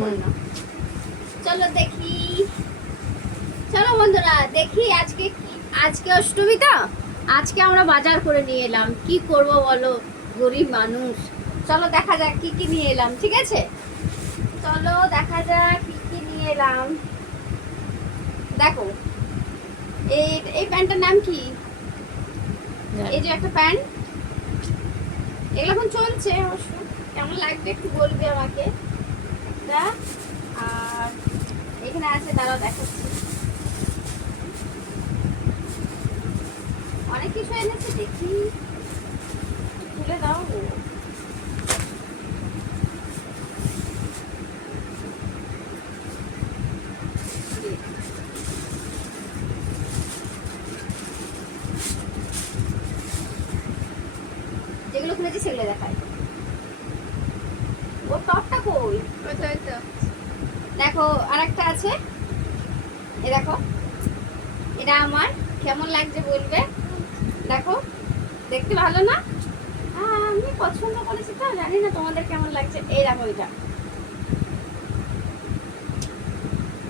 না। চলো দেখি, চলো বন্ধুরা দেখি আজকে কি, আজকে অষ্টমী তো, আজকে আমরা বাজার করে নিয়ে এলাম। কি করব বলো, গরিব মানুষ। চলো দেখা যাক কি কি নিয়ে এলাম, ঠিক আছে? চলো দেখা যাক কি কি নিয়ে এলাম। দেখো এই এই প্যান্টটার নাম কি? এই যে একটা প্যান্ট, এগুলো এখন চলছে অবশ্য, কেমন লাগবে একটু বলবে আমাকে। একটা, আর এখানে আছে, দাঁড়াও দেখাচ্ছি, অনেক কিছু এনেছে, দেখি তুলে দাও। যেগুলো খুলেছি সেগুলো দেখায়। ও টপটা কই? দেখো আরেকটা আছে, এ দেখো, এটা আমার, কেমন লাগছে বলবে। দেখো দেখতে ভালো না? আমি পছন্দ করেছি তো, জানি না তোমাদের কেমন লাগছে। এই দেখো এটা,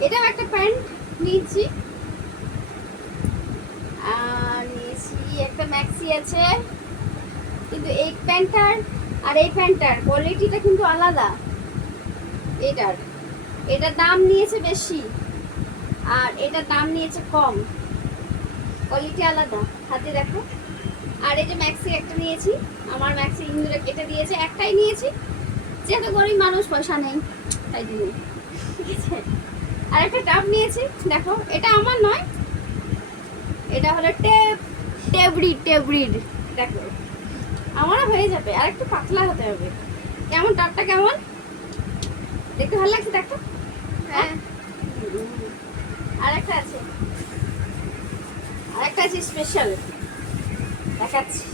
এটাও একটা প্যান্ট নিয়েছি, আর নিয়েছি একটা ম্যাক্সি আছে, কিন্তু এই প্যান্টটার আর এই প্যান্টটার কোয়ালিটিটা কিন্তু আলাদা। এটার দাম নিয়েছে বেশি, আর এটার দাম নিয়েছে কম, কোয়ালিটি আলাদা। হাতে দেখো। আর এই যে ম্যাক্সি একটা নিয়েছি, আমার ম্যাক্সি ইন্দুরে এটা দিয়েছে, একটাই নিয়েছি, যেহেতু গরিব মানুষ, পয়সা নেই তাই দিন, ঠিক আছে? আর একটা টাপ নিয়েছি, দেখো এটা আমার নয়, এটা হলো টেবরিড। দেখো আমারও হয়ে যাবে, আর একটু পাতলা হতে হবে। কেমন টাপটা, কেমন দেখতে ভালো লাগছে? দেখো, হ্যাঁ। আর একটা আছে স্পেশাল, দেখাচ্ছি।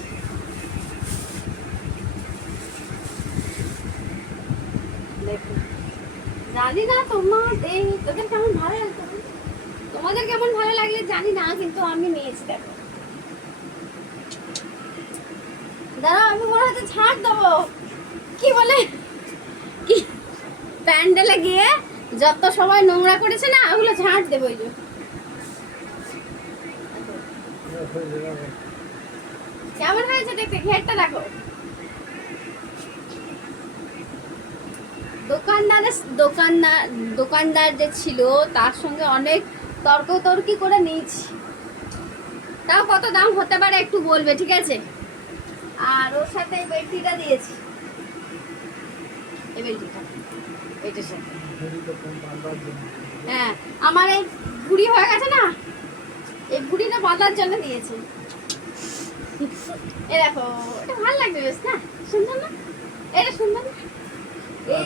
দেখো, জানি না তোদের কেমন ভালো লাগতো, তোমাদের কেমন ভালো লাগলে জানি না, কিন্তু আমি নিয়েছি। দেখো দাঁড়াও, আমি ওর হাতে ছাড় দেবো, কি বলে, কি প্যান্ডেলে গিয়ে যত সবাই নোংরা করেছে না, ওগুলো ঝাঁট দেবো। এই যে কেমন হয়েছে দেখতে, ঘেরটা দেখো। দোকানদার যে ছিল, তার সঙ্গে অনেক তর্কি করে নিয়েছি। তাও কত দাম হতে পারে একটু বলবে, ঠিক আছে? আর ওর সাথে এই বেল্টিটা দিয়েছি, এই বেল্টিটা, এটার সাথে। হ্যাঁ, আমার এই ভুঁড়ি হয়ে গেছে না, এই ভুঁড়িটা বাঁধার জন্য দিয়েছি। এ দেখো, এটা ভালো লাগবে বেশ না? সুন্দর না? এটা সুন্দর না? এই